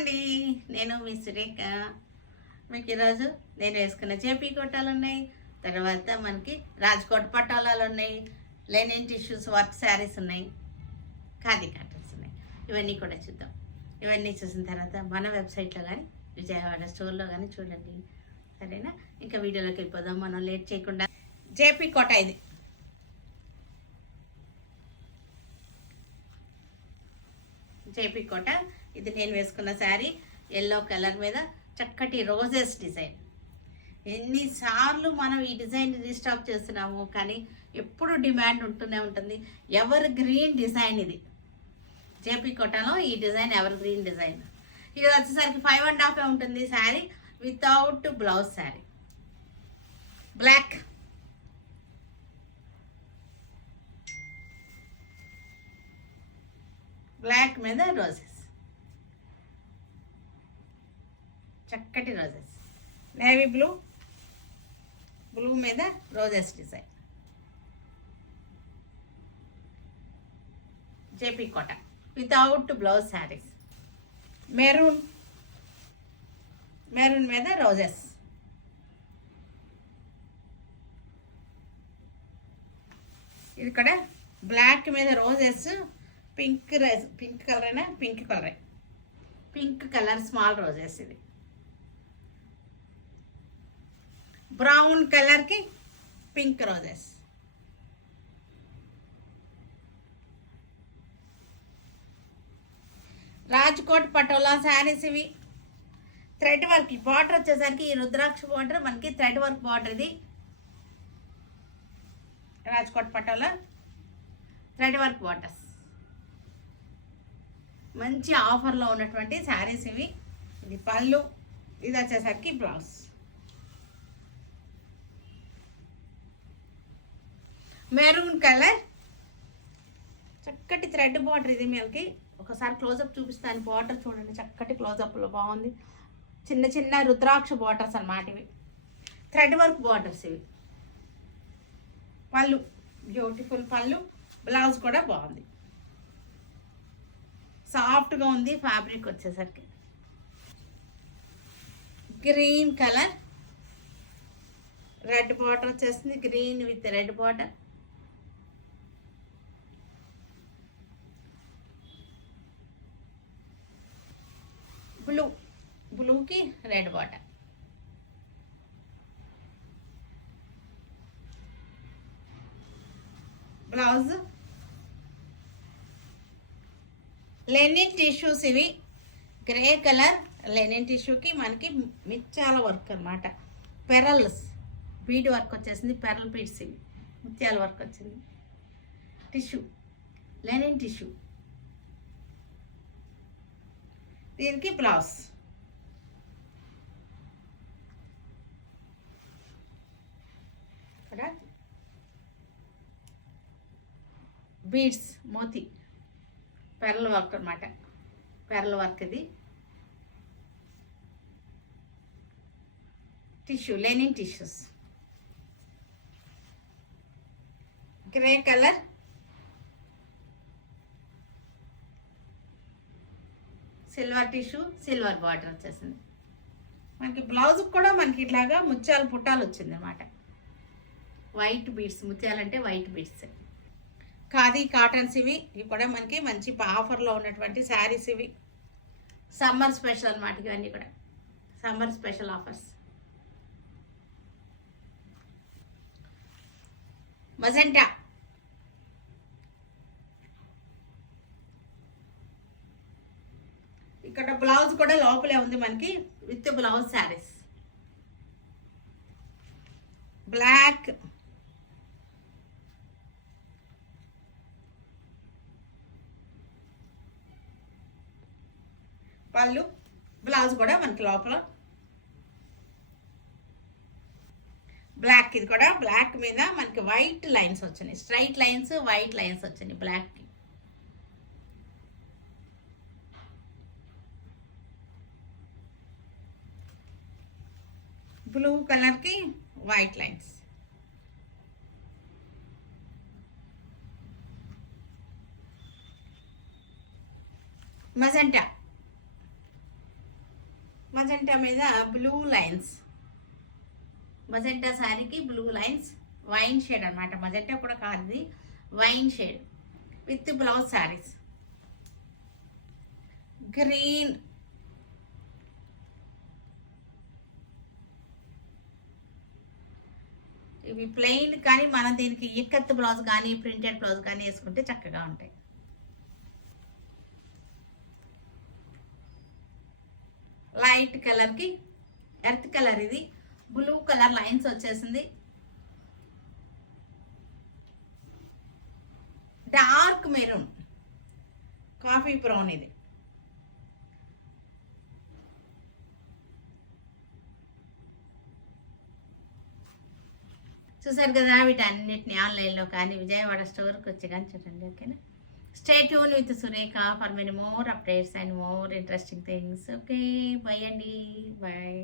అండి, నేను మీ సురేఖ. మీకు ఈరోజు నేను వేసుకున్న జేపీ కోటాలు ఉన్నాయి. తర్వాత మనకి రాజ్కోట్ పటోలాలు ఉన్నాయి. లెనిన్ టిష్యూస్ వర్క్ శారీస్ ఉన్నాయి. ఖాదీ కాటన్స్ ఉన్నాయి. ఇవన్నీ కూడా చూద్దాం. ఇవన్నీ చూసిన తర్వాత మన వెబ్సైట్లో కానీ విజయవాడ స్టోర్లో కానీ చూడండి. సరేనా? ఇంకా వీడియోలోకి వెళ్ళిపోదాం మనం లేట్ చేయకుండా. జేపీ కోట ఇది. జేపీ కోట ఇది నేను వేసుకున్న శారీ. ఎల్లో కలర్ మీద చక్కటి రోజెస్ డిజైన్. ఎన్నిసార్లు మనం ఈ డిజైన్ రీస్టాక్ చేస్తున్నాము, కానీ ఎప్పుడు డిమాండ్ ఉంటూనే ఉంటుంది. ఎవర్ గ్రీన్ డిజైన్ ఇది. జేపీ కోటలో ఈ డిజైన్ ఎవర్ గ్రీన్ డిజైన్. ఇది వచ్చేసరికి 5.5 ఉంటుంది sari, without blouse sari. Black black మీద రోజెస్, చక్కటి రోజెస్. నేవీ బ్లూ మీద roses design. JP Kota without blouse saris. Maroon మీద రోజెస్. ఇది కూడా బ్లాక్ మీద roses. Pink colour small roses. ఇది బ్రౌన్ కలర్కి పింక్ రోజెస్. రాజ్కోట్ పటోలా శారీస్ ఇవి. Thread work. బార్డర్ వచ్చేసరికి ఈ రుద్రాక్ష బార్డర్ మనకి థ్రెడ్ వర్క్ బార్డర్. ఇది Rajkot patola thread work borders. మంచి ఆఫర్లో ఉన్నటువంటి శారీస్ ఇవి. ఇది పళ్ళు, ఇది వచ్చేసరికి బ్లౌజ్. మెరూన్ కలర్ చక్కటి థ్రెడ్ బార్డర్. ఇది మీకు ఒకసారి క్లోజప్ చూపిస్తాను. బార్డర్ చూడండి, చక్కటి క్లోజప్లో బాగుంది. చిన్న చిన్న రుద్రాక్ష బార్డర్స్ అన్నమాట ఇవి. థ్రెడ్ వర్క్ బార్డర్స్ ఇవి. పళ్ళు బ్యూటిఫుల్ పళ్ళు. బ్లౌజ్ కూడా బాగుంది, సాఫ్ట్గా ఉంది ఫ్యాబ్రిక్ వచ్చేసరికి. గ్రీన్ కలర్ రెడ్ బార్డర్ వచ్చేస్తుంది. Green with red border. బ్లూకి red border. Blouse linen tissues ఇవి. గ్రే కలర్ లెనిన్ టిష్యూకి మనకి మిత్యాల వర్క్ అనమాట. పెరల్స్ బీడ్ వర్క్ వచ్చేసింది. పెరల్ బీడ్స్ ఇవి. ముత్యాల వర్క్ వచ్చింది. Tissue linen tissue. దీనికి బ్లౌజ్. ఇక్కడ బీడ్స్ మోతి పెరల్ వర్క్ అనమాట. పెరల్ వర్క్ ఇది. Tissue linen tissues. Grey colour silver tissue, silver border వచ్చేసింది. మనకి బ్లౌజ్ కూడా మనకి ఇట్లాగా ముత్యాల పుట్టాలు వచ్చింది అనమాట. White beads. ముత్యాలంటే వైట్ బీడ్స్. ఖాదీ కాటన్స్ ఇవి. ఇవి కూడా మనకి మంచి ఆఫర్లో ఉన్నటువంటి శారీస్ ఇవి. సమ్మర్ స్పెషల్ అన్నమాట. ఇవన్నీ కూడా సమ్మర్ స్పెషల్ ఆఫర్స్. మజెంటా. ఇక్కడ బ్లౌజ్ కూడా లోపలే ఉంది మనకి విత్ బ్లౌజ్ శారీస్. బ్లాక్ పళ్ళు, బ్లౌజ్ కూడా మనకి లోపల బ్లాక్. ఇది కూడా బ్లాక్ మీద మనకి వైట్ లైన్స్ వచ్చినాయి. స్ట్రైట్ లైన్స్, వైట్ లైన్స్ వచ్చినాయి బ్లాక్కి. బ్లూ కలర్కి వైట్ లైన్స్. మజెంటా మజెంటా మీద బ్లూ లైన్స్, మజెంటా శారీకి బ్లూ లైన్స్, వైన్ షేడ్ అనమాట. మజెంటా కూడా కాదు, ఇది wine shade with blouse saris. గ్రీన్, ఇవి ప్లెయిన్ కానీ మనం దీనికి ఇక్కత్ బ్లౌజ్ కానీ ప్రింటెడ్ బ్లౌజ్ కానీ వేసుకుంటే చక్కగా ఉంటాయి. లైట్ కలర్కి ఎర్త్ కలర్, ఇది బ్లూ కలర్ లైన్స్ వచ్చేసింది. డార్క్ మెరూన్, కాఫీ బ్రౌన్, ఇది చూసారు కదా. వీటన్నిటిని ఆన్లైన్లో కానీ విజయవాడ స్టోర్కి వచ్చి కానీ చూడండి. ఓకేనా? Stay tune with Surekha for many more updates and more interesting things. Okay, by అండి, బై.